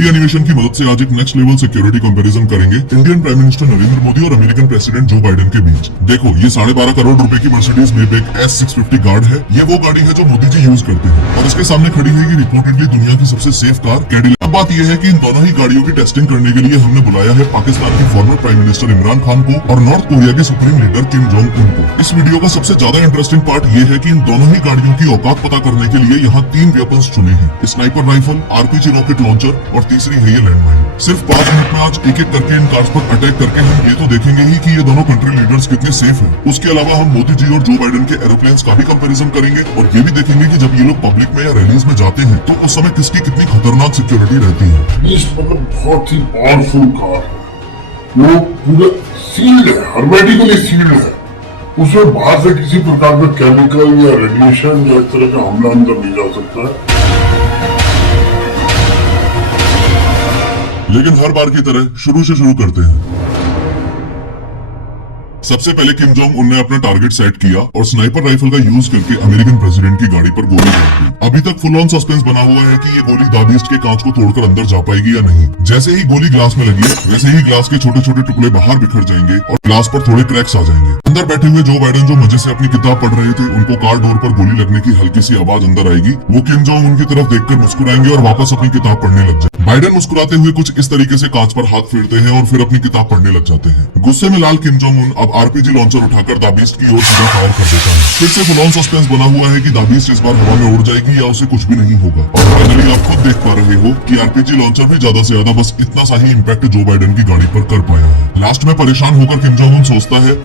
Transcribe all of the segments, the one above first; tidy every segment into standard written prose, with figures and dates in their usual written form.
Free animation की मदद से आज एक नेक्स्ट लेवल सिक्योरिटी कंपैरिजन करेंगे Indian prime minister Narendra Modi और अमेरिकन प्रेसिडेंट जो बाइडेन के बीच। देखो, ये 12.5 करोड़ रुपए की मर्सिडीज मेबैक S650 गार्ड है। ये वो गाड़ी है जो मोदी जी यूज करते हैं और इसके सामने खड़ी है रिपोर्टेडली दुनिया की सबसे सेफ कार कैडिलैक। अब बात यह है कि इन दोनों ही गाड़ियों की टेस्टिंग करने के लिए हमने बुलाया है पाकिस्तान के farmer prime minister Imran Khan को और नॉर्थ कोरिया के supreme leader Kim Jong Un को। इस वीडियो का सबसे ज्यादा इंटरेस्टिंग पार्ट ये है कि इन दोनों ही गाड़ियों की औकात पता करने के लिए यहाँ 3 वेपन्स चुने हैं, sniper rifle, RPG rocket launcher और तीसरी है ये लैंडमाइन। सिर्फ 5 मिनट में आज एक एक करके इन कार्स पर अटैक करके हम ये तो देखेंगे ही कि ये दोनों कंट्री लीडर्स कितने सेफ हैं। उसके अलावा हम मोदी जी और जो बाइडेन के एरोप्लेन्स का भी कंपैरिजन करेंगे और ये भी देखेंगे कि जब ये लोग पब्लिक में या रैलीज में जाते हैं तो उस समय किसकी कितनी खतरनाक सिक्योरिटी रहती है। मतलब बहुत ही पावरफुल कार है, वो पूरा सील्ड है, हर्मेटिकली सील्ड है। उसमें बाहर से किसी प्रकार का केमिकल या रेडिएशन या इस तरह का हमला अंदर नहीं जा सकता है। लेकिन हर बार की तरह शुरू से शुरू करते हैं। सबसे पहले किम जोंग उन ने अपना टारगेट सेट किया और स्नाइपर राइफल का यूज करके अमेरिकन प्रेसिडेंट की गाड़ी पर गोली चला दी। अभी तक फुल ऑन सस्पेंस बना हुआ है कि ये गोली दाबिस्ट के कांच को तोड़कर अंदर जा पाएगी या नहीं। जैसे ही गोली ग्लास में लगी वैसे ही ग्लास के छोटे छोटे टुकड़े बाहर बिखर जाएंगे और ग्लास पर थोड़े क्रैक्स आ जाएंगे। अंदर बैठे हुए जो बाइडेन जो मजे से अपनी किताब पढ़ रहे थे, उनको कार डोर पर गोली लगने की हल्की सी आवाज अंदर आएगी। वो किम जोंग उनकी तरफ देखकर मुस्कुराएंगे और वापस अपनी किताब पढ़ने लग जाए। बाइडेन मुस्कुराते हुए कुछ इस तरीके से कांच पर हाथ फेरते हैं और फिर अपनी किताब पढ़ने लग जाते हैं। गुस्से में लाल किम जोंग उन अब RPG लॉन्चर उठाकर दाबिस्ट की ओर सीधा फायर कर देता है। फिर से फुल ऑन सस्पेंस बना हुआ है कि दाबिस्ट इस बार हवा में उड़ जाएगी या उसे कुछ भी नहीं होगा। और फाइनली आप खुद देख पा रहे हो कि RPG लॉन्चर भी ज्यादा से ज्यादा बस इतना सा ही इम्पैक्ट जो बाइडेन की गाड़ी पर कर पाया है। लास्ट में परेशान होकर किम जोंग उन सोचता है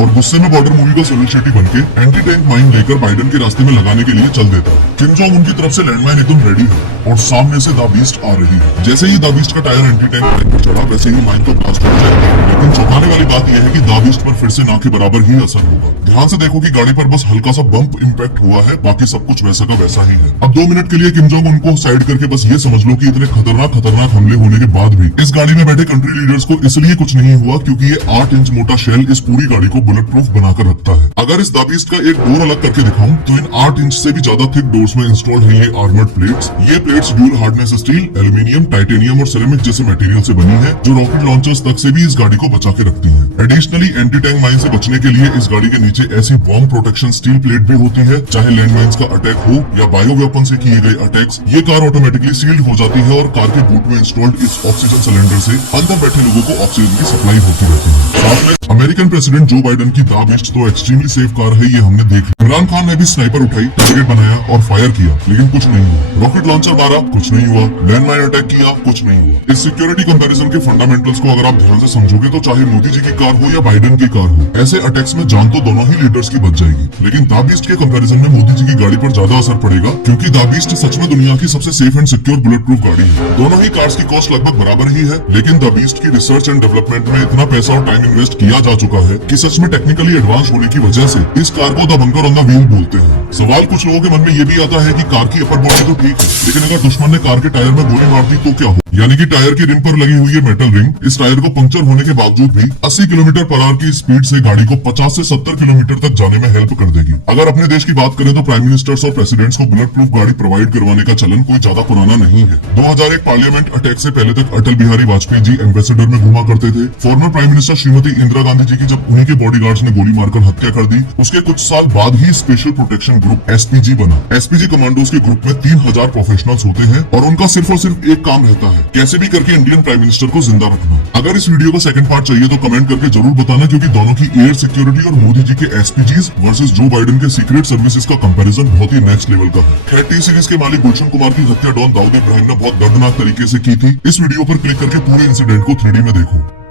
और गुस्से में बॉर्डर मूवी का सुनील शेट्टी बनके एंटी टैंक माइन लेकर बाइडेन के रास्ते में लगाने के लिए चल देता है। किम जोंग उनकी तरफ से लैंडमाइन एकदम रेडी है और सामने से दाबिस्ट आ रही है। जैसे ही दाबिस्ट का टायर एंटी टैंक माइन पर चढ़ा वैसे ही माइन को ब्लास्ट हो जाएगा। लेकिन चौंकाने वाली बात यह है कि दाबिस्ट पर फिर से ना के बराबर ही असर होगा। ध्यान से देखो कि गाड़ी पर बस हल्का सा बम्प इम्पैक्ट हुआ है, बाकी सब कुछ वैसा का वैसा ही है। अब 2 मिनट के लिए किम जोंग उनको साइड करके बस ये समझ लो कि इतने खतरनाक हमले होने के बाद भी इस गाड़ी में बैठे कंट्री लीडर्स को इसलिए कुछ नहीं हुआ क्योंकि ये 8 इंच मोटा शेल इस पूरी गाड़ी को बुलेट प्रूफ बनाकर रखता है। अगर इस दाबिस्ट का एक डोर अलग करके दिखाऊं तो इन 8 इंच से भी ज्यादा थिक डोर्स में इंस्टॉल्ड है ये आर्मर्ड प्लेट्स। ये plates dual hardness steel, aluminium, titanium और सिरेमिक जैसे मटेरियल से बनी है जो रॉकेट लॉन्चर्स तक से भी इस गाड़ी को बचा के रखती है। एडिशनली एंटी टैंक माइन से बचने के लिए इस गाड़ी के नीचे ऐसी बॉम्ब प्रोटेक्शन स्टील प्लेट भी होती है, चाहे लैंड माइंस का अटैक हो या बायो वेपन से किए गए अटैक्स। ये कार ऑटोमेटिकली सील्ड हो जाती है और कार के बूट में इंस्टॉल्ड इस ऑक्सीजन सिलेंडर से अंदर बैठे लोगों को ऑक्सीजन की सप्लाई होती रहती है। साथ में अमेरिकन प्रेसिडेंट जो बाइडेन की दाबिस्ट तो एक्सट्रीमली सेफ कार है, ये हमने देख लिया। इमरान खान ने भी स्नाइपर उठाई, टारगेट बनाया और फायर किया, लेकिन कुछ नहीं हुआ। रॉकेट लॉन्चर मारा, कुछ नहीं हुआ। लैंडमाइन अटैक किया, कुछ नहीं हुआ। इस सिक्योरिटी कंपैरिजन के फंडामेंटल्स को अगर आप ध्यान से समझोगे तो चाहे मोदी जी की कार हो या बाइडेन की कार हो, ऐसे अटैक्स में जान तो दोनों ही लीडर्स की बच जाएगी। लेकिन दाबिस्ट के कंपैरिजन में मोदी जी की गाड़ी पर ज्यादा असर पड़ेगा क्योंकि दाबिस्ट सच में दुनिया की सबसे safe and secure bullet proof गाड़ी है। दोनों ही कार्स की कॉस्ट लगभग बराबर ही है, लेकिन दाबिस्ट की रिसर्च एंड डेवलपमेंट में इतना पैसा और टाइम इन्वेस्ट किया जा चुका है कि सच में टेक्निकली एडवांस होने की वजह से इस कार को the bunker on the wheel बोलते हैं। सवाल कुछ लोगों के मन में ये भी आता है कि कार की अपर बॉडी तो ठीक है, लेकिन अगर दुश्मन ने कार के टायर में गोली मार दी तो क्या हो? यानी कि टायर की रिम पर लगी हुई है मेटल रिंग इस टायर को पंक्चर होने के बावजूद भी 80 किलोमीटर पर आवर की स्पीड से गाड़ी को 50 से 70 किलोमीटर तक जाने में हेल्प कर देगी। अगर अपने देश की बात करें तो प्राइम मिनिस्टर्स और प्रेसिडेंट्स को बुलेट प्रूफ गाड़ी प्रोवाइड करवाने का चलन कोई ज्यादा पुराना नहीं है। 2001 पार्लियामेंट अटैक से पहले तक अटल बिहारी वाजपेयी जी एम्बेसडर में घुमा करते थे। Former prime minister Shrimati Indira Gandhi ji की जब उन्हीं के बॉडीगार्ड्स ने गोली मारकर हत्या कर दी, उसके कुछ साल बाद ही स्पेशल प्रोटेक्शन ग्रुप SPG बना। SPG कमांडोज के ग्रुप में 3000 प्रोफेशनल्स होते हैं और उनका सिर्फ और सिर्फ एक काम रहता है, कैसे भी करके इंडियन प्राइम मिनिस्टर को जिंदा रखना। अगर इस वीडियो का सेकंड पार्ट चाहिए तो कमेंट करके जरूर बताना, क्योंकि दोनों की एयर सिक्योरिटी और मोदी जी के SPGs वर्सेस जो बाइडेन के सीक्रेट सर्विसेज का कंपैरिजन बहुत ही नेक्स्ट लेवल का है। खैर, T सीरीज के मालिक गुलशन कुमार की हत्या डॉन दाऊद इब्राहिम ने बहुत दर्दनाक तरीके से की थी। इस वीडियो पर क्लिक करके पूरे इंसिडेंट को 3D में देखो।